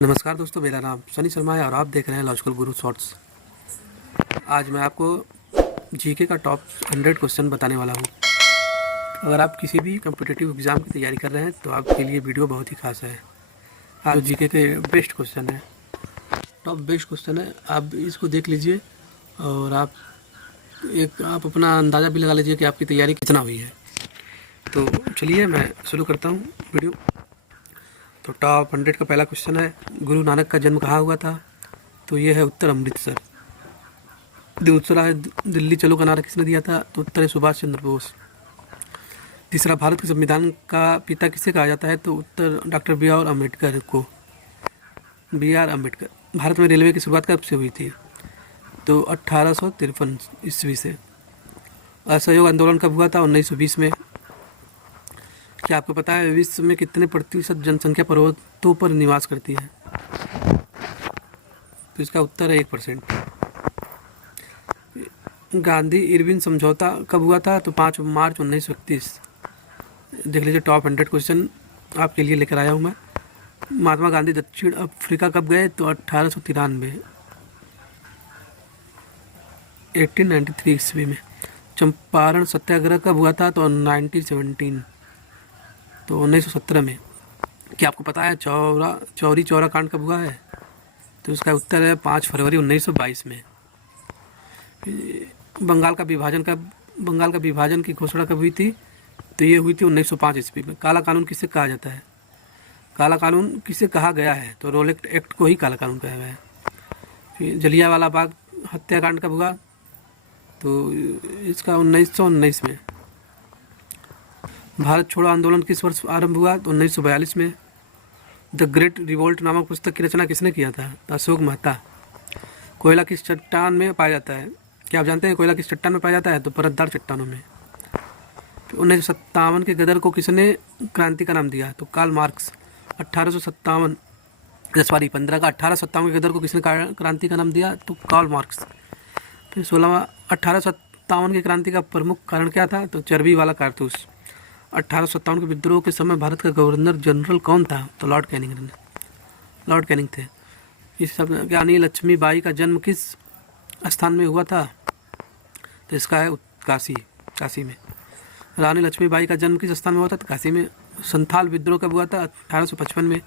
नमस्कार दोस्तों, मेरा नाम सनी शर्मा है और आप देख रहे हैं लॉजिकल गुरु शॉर्ट्स। आज मैं आपको जीके का टॉप 100 क्वेश्चन बताने वाला हूं। अगर आप किसी भी कम्पिटिटिव एग्ज़ाम की तैयारी कर रहे हैं तो आपके लिए वीडियो बहुत ही खास है। आज जीके के बेस्ट क्वेश्चन है, टॉप बेस्ट क्वेश्चन है, आप इसको देख लीजिए और आप अपना अंदाज़ा भी लगा लीजिए कि आपकी तैयारी कितना हुई है। तो चलिए मैं शुरू करता हूँ वीडियो। तो टॉप 100 का पहला क्वेश्चन है, गुरु नानक का जन्म कहाँ हुआ था? तो ये है उत्तर अमृतसर। दूसरा है, दिल्ली चलो का नारा किसने दिया था? तो उत्तर है सुभाष चंद्र बोस। तीसरा, भारत के संविधान का पिता किसे कहा जाता है? तो उत्तर डॉक्टर बी आर अम्बेडकर को। B R Ambedkar. भारत में रेलवे की शुरुआत कब से हुई थी? तो 1853 ईस्वी से। असहयोग आंदोलन कब हुआ था? 1920 में। क्या आपको पता है विश्व में कितने प्रतिशत जनसंख्या पर्वतों पर निवास करती है? तो इसका उत्तर है 1%। गांधी इरविन समझौता कब हुआ था? तो 5 मार्च 1931। देख लीजिए टॉप 100 क्वेश्चन आपके लिए लेकर आया हूँ मैं। महात्मा गांधी दक्षिण अफ्रीका कब गए? तो 1893 1893 ईस्वी में। चंपारण सत्याग्रह कब हुआ था? तो 1917 तो 1917 में। क्या आपको पता है चौरी चौरा कांड कब हुआ है? तो इसका उत्तर है 5 फरवरी 1922 में। बंगाल का विभाजन की घोषणा कब हुई थी? तो ये हुई थी 1905 ईस्वी में। काला कानून किसे कहा जाता है? काला कानून किसे कहा गया है? तो रोलेक्ट एक्ट को ही काला कानून कहा गया है। फिर जलियांवाला बाग हत्याकांड कब हुआ? तो इसका 1919 में। भारत छोड़ो आंदोलन किस वर्ष आरंभ हुआ? तो 1942 में। द ग्रेट रिवोल्ट नामक पुस्तक की रचना किसने किया था? तो अशोक मेहता। कोयला किस चट्टान में पाया जाता है? क्या आप जानते हैं कोयला किस चट्टान में पाया जाता है? तो परतदार चट्टानों में। 1957 के गदर को किसने क्रांति का नाम दिया? तो कार्ल मार्क्स। 1857 सॉरी 15 का 1857 के गदर को किसने क्रांति का नाम दिया? तो कार्ल मार्क्स। फिर 16वां 1857 की क्रांति का प्रमुख कारण क्या था? तो चर्बी वाला कारतूस। 1857 के विद्रोह के समय भारत का गवर्नर जनरल कौन था? तो लॉर्ड कैनिंग थे। इस सब रानी लक्ष्मीबाई का जन्म किस स्थान में हुआ था? तो इसका है काशी में। रानी लक्ष्मीबाई का जन्म किस स्थान में हुआ था? तो काशी में। संथाल विद्रोह कब हुआ था? 1855 में।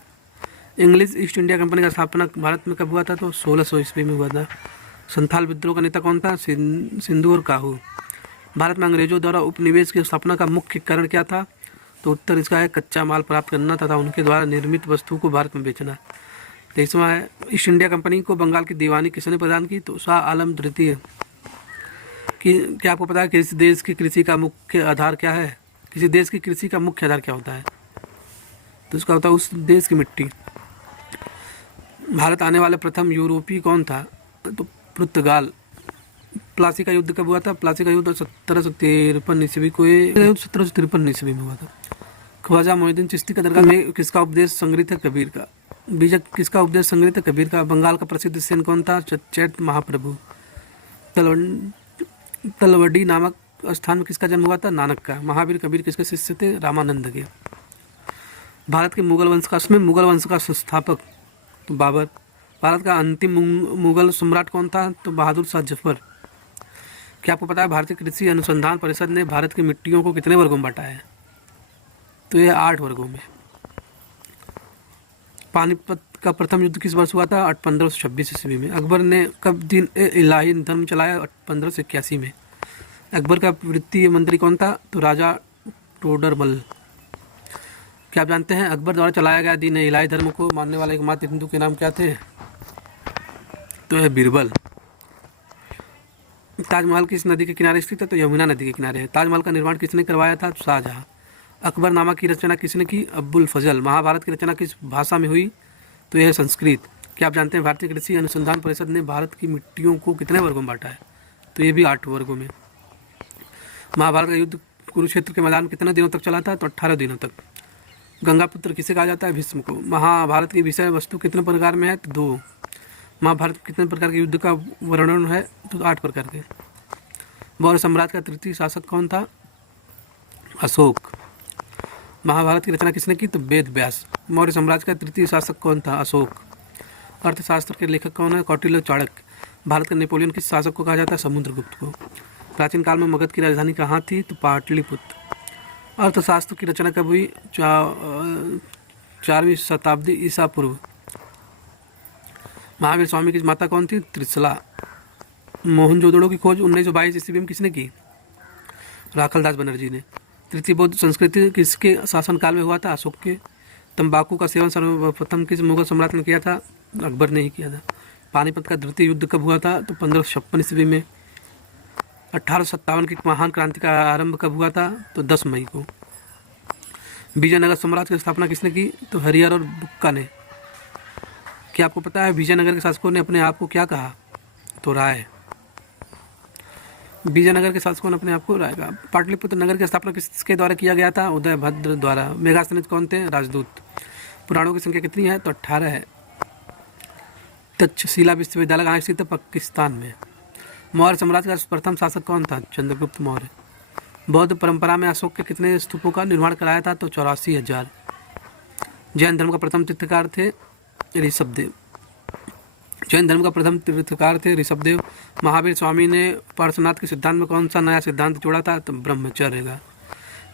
इंग्लिश ईस्ट इंडिया कंपनी का स्थापना भारत में कब हुआ था? तो 1600 ईस्वी में हुआ था। संथाल विद्रोह का नेता कौन था? सिंधु और काहू। भारत में अंग्रेजों द्वारा उपनिवेश की स्थापना का मुख्य कारण क्या था? तो उत्तर इसका है कच्चा माल प्राप्त करना तथा उनके द्वारा निर्मित वस्तुओं को भारत में बेचना। 23वां है, ईस्ट इंडिया कंपनी को बंगाल की दीवानी किसने प्रदान की? तो शाह आलम द्वितीय। क्या आपको पता है किसी देश की कृषि का मुख्य आधार क्या है? किसी देश की कृषि का मुख्य आधार क्या होता है? तो इसका होता है उस देश की मिट्टी। भारत आने वाले प्रथम यूरोपीय कौन था? तो पुर्तगाल। प्लासी का युद्ध कब हुआ था? प्लासी का युद्ध 1753 ईस्वी को 1753 ईस्वी में हुआ था। ख्वाजा मोइनुद्दीन चिश्ती का दरगाह में किसका उपदेश संग्रहित है? कबीर का। बीजक किसका उपदेश संग्रहित है? कबीर का। बंगाल का प्रसिद्ध सेन कौन था? चैत महाप्रभु। तलवडी नामक स्थान में किसका जन्म हुआ था? नानक का। महावीर कबीर किसके शिष्य थे? रामानंद के। भारत के मुगल वंश का संस्थापक तो बाबर। भारत का अंतिम मुगल सम्राट कौन था? तो बहादुर शाह जफर। क्या आपको पता है भारतीय कृषि अनुसंधान परिषद ने भारत की मिट्टियों को कितने वर्गों में बांटा है? तो ये 8 वर्गों में। पानीपत का प्रथम युद्ध किस वर्ष हुआ था? 1526 ईस्वी में। अकबर ने कब दिन इलाही धर्म चलाया? 1581 में। अकबर का वित्तीय मंत्री कौन था? तो राजा टोडरमल। क्या आप जानते हैं अकबर द्वारा चलाया गया दीन इलाही धर्म को मानने वाले एकमात्र हिंदू के नाम क्या थे? तो यह बीरबल। ताजमहल किस नदी के किनारे स्थित है? तो यमुना नदी के किनारे है। ताजमहल का निर्माण किसने करवाया था? तो शाहजहां। अकबरनामा की रचना किसने की? अब्बुल फजल। महाभारत की रचना किस भाषा में हुई? तो यह संस्कृत। क्या आप जानते हैं भारतीय कृषि अनुसंधान परिषद ने भारत की मिट्टियों को कितने वर्गों में बांटा है? तो ये भी 8 वर्गों में। महाभारत का युद्ध कुरुक्षेत्र के मैदान कितने दिनों तक चला था? तो 18 दिनों तक। गंगापुत्र किसे कहा जाता है? भीष्म को। महाभारत की विषय वस्तु कितने प्रकार में है? तो 2। महाभारत कितने प्रकार के युद्ध का वर्णन है? तो 8 प्रकार के। मौर्य साम्राज्य का तृतीय शासक कौन था? अशोक। महाभारत की रचना किसने की? तो वेद व्यास। मौर्य साम्राज्य का तृतीय शासक कौन था? अशोक। अर्थशास्त्र के लेखक कौन है? कौटिल्य चाणक्य। भारत का नेपोलियन किस शासक को कहा जाता है? समुद्रगुप्त को। प्राचीन काल में मगध की राजधानी कहाँ थी? तो पाटलिपुत्र। अर्थशास्त्र की रचना कब हुई? 4वीं शताब्दी ईसा पूर्व। महावीर स्वामी की माता कौन थी? त्रिशला। मोहनजोदड़ो की खोज 1922 ईस्वी में किसने की? राखलदास बनर्जी ने। तृतीय बौद्ध संस्कृति किसके शासनकाल में हुआ था? अशोक के। तंबाकू का सेवन सर्वप्रथम किस मुगल सम्राट ने किया था? अकबर ने ही किया था। पानीपत का द्वितीय युद्ध कब हुआ था? तो 1556 ईस्वी में। 1857 की महान क्रांति का आरंभ कब हुआ था? तो 10 मई को। विजयनगर साम्राज्य की स्थापना किसने की? तो हरिहर और बुक्का ने। क्या आपको पता है विजयनगर के शासकों ने अपने आप को क्या कहा? तो राय। विजयनगर के शासकों ने अपने आप को राय कहा। पाटलिपुत्र नगर की स्थापना किसके द्वारा किया गया था? उदयभद्र द्वारा। मेघासनित कौन थे? राजदूत। पुराणों की संख्या कितनी है? तो 18 है। तक्षशिला विश्वविद्यालय कहाँ स्थित है? पाकिस्तान में। मौर्य साम्राज्य का प्रथम शासक कौन था? चंद्रगुप्त मौर्य। बौद्ध परंपरा में अशोक के कितने स्तूपों का निर्माण कराया था? तो 84,000। जैन धर्म का प्रथम तीर्थकार थे ऋषभदेव। जैन धर्म का प्रथम तीर्थकार थे ऋषभदेव। महावीर स्वामी ने पार्श्वनाथ के सिद्धांत में कौन सा नया सिद्धांत जोड़ा था? तो ब्रह्मचर्य का।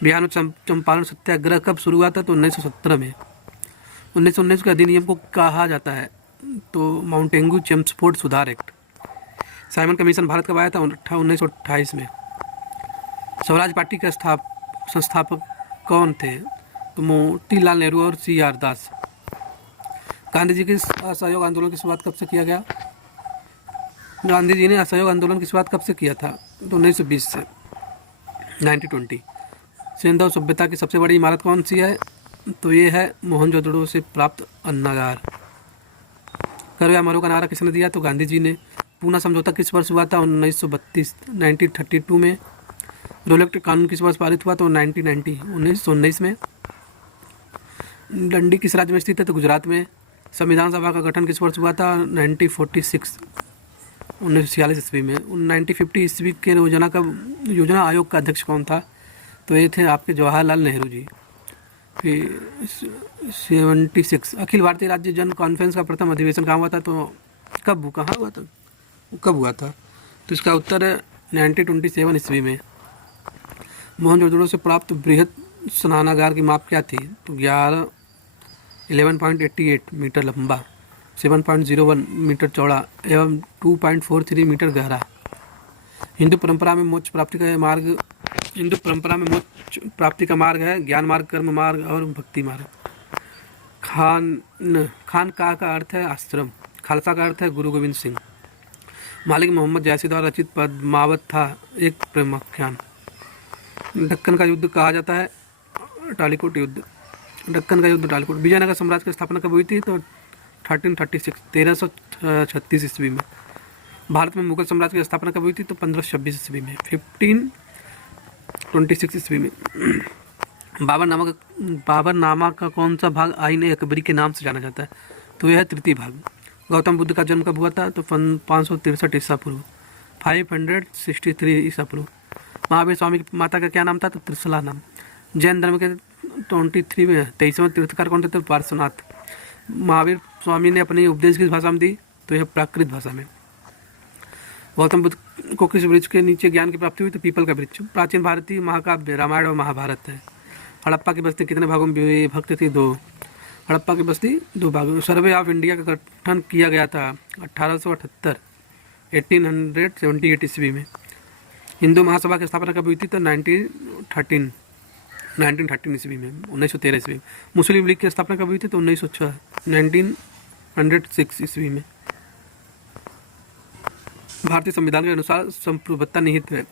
बिहार में चंपारण सत्याग्रह कब शुरू हुआ था? तो 1917 में। 1919 के अधिनियम को कहा जाता है? तो माउंटेंगू चेम्सफोर्ड सुधार एक्ट। साइमन कमीशन भारत कब आया था? 1928 में। स्वराज पार्टी के संस्थापक कौन थे? तो मोतीलाल नेहरू और CR दास। गांधी जी के असहयोग आंदोलन की शुरुआत कब से किया गया? गांधी जी ने असहयोग आंदोलन की शुरुआत कब से किया था? तो 1920 से। 1920। सिंधु सभ्यता की सबसे बड़ी इमारत कौन सी है? तो ये है मोहनजोदड़ो से प्राप्त अन्नागार। करो या मरो का नारा किसने दिया? तो गांधी जी ने। पूना समझौता किस वर्ष हुआ था? 1932 में। रोलेक्ट कानून किस वर्ष पारित हुआ? तो 1919 में। डंडी किस राज्य में स्थित है? तो गुजरात में। संविधान सभा का गठन किस वर्ष हुआ था? 1946 ईस्वी में। 1950 ईस्वी के योजना आयोग का अध्यक्ष कौन था? तो ये थे आपके जवाहरलाल नेहरू जी। फिर 76 अखिल भारतीय राज्य जन कॉन्फ्रेंस का प्रथम अधिवेशन कहाँ हुआ था? तो कहाँ हुआ था? कब हुआ था? तो इसका उत्तर है 1927 ईस्वी में। मोहनजोदड़ो से प्राप्त बृहद स्नानागार की माप क्या थी? तो 11.88 मीटर लंबा, 7.01 मीटर चौड़ा एवं 2.43 मीटर गहरा। हिंदू परंपरा में मोक्ष प्राप्ति का मार्ग है ज्ञान मार्ग, कर्म मार्ग और भक्ति मार्ग। खानकाह का अर्थ है आश्रम। खालसा का अर्थ है गुरु गोविंद सिंह। मालिक मोहम्मद जैसी द्वारा रचित पद्मावत था एक प्रेमाख्यान। दक्कन का युद्ध कहा जाता है टालीकोट युद्ध। दक्कन का युद्ध टालीकोट। विजयनगर साम्राज्य की स्थापना कब हुई थी? तो 1336 ईस्वी में। भारत में मुगल साम्राज्य की स्थापना कब हुई थी? तो 1526 ईस्वी में। 1526 ईस्वी में। बाबरनामा का कौन सा भाग आईन अकबरी के नाम से जाना जाता है? तो यह है तृतीय भाग। गौतम बुद्ध का जन्म कब हुआ था? तो 563 ईसा पूर्व, 563 ईसा पूर्व। महावीर स्वामी की माता का क्या नाम था? तो त्रिशला नाम। जैन धर्म के 23वें तीर्थकार कौन थे? तो पार्श्वनाथ। महावीर स्वामी ने अपनी उपदेश किस भाषा में दी? तो यह प्राकृत भाषा में। गौतम बुद्ध को किस वृक्ष के नीचे ज्ञान की प्राप्ति हुई? तो पीपल का वृक्ष। प्राचीन भारतीय महाकाव्य रामायण और महाभारत है। हड़प्पा की बस्ती कितने भागों में विभक्त थी? 2। हड़प्पा की बस्ती 2 भागों। सर्वे ऑफ इंडिया का गठन किया गया था 1878 ईस्वी में। हिंदू महासभा की स्थापना कब हुई थी? तो 1913 ईस्वी में, 1913 ईस्वी में। मुस्लिम लीग की स्थापना कब हुई थी? तो 1906 ईस्वी में। भारतीय संविधान के अनुसार संप्रभुता निहित है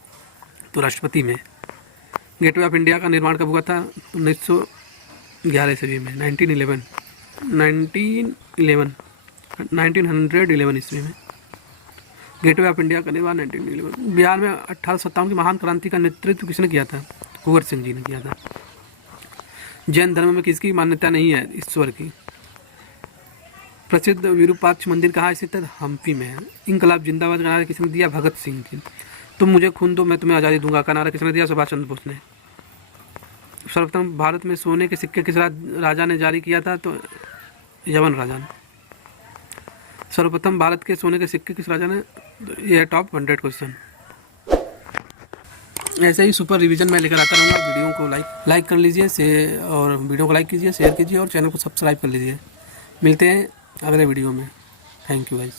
तो राष्ट्रपति में। गेटवे ऑफ इंडिया का निर्माण कब हुआ था? 1911 ईस्वी में, 1911 ईस्वी में। गेटवे ऑफ इंडिया का निर्माण 1911। बिहार में 1857 की महान क्रांति का नेतृत्व किसने किया था? कुंवर सिंह जी ने किया था। जैन धर्म में किसकी मान्यता नहीं है? ईश्वर की। प्रसिद्ध विरूपाक्ष मंदिर कहाँ स्थित है? हम्पी में है। इंकलाब जिंदाबाद का नारा किसने दिया? भगत सिंह जी। तुम मुझे खून दो मैं तुम्हें आज़ादी दूंगा का नारा किसने दिया? सुभाष चंद्र बोस ने। सर्वप्रथम भारत में सोने के सिक्के किस राजा ने जारी किया था? तो यवन राजा ने। सर्वप्रथम भारत के सोने के सिक्के किस राजा ने? ये है टॉप 100 क्वेश्चन। ऐसे ही सुपर रिवीजन मैं लेकर आता रहूँगा। वीडियो को लाइक कर लीजिए, और वीडियो को लाइक कीजिए, शेयर कीजिए और चैनल को सब्सक्राइब कर लीजिए। मिलते हैं अगले वीडियो में। Thank you guys.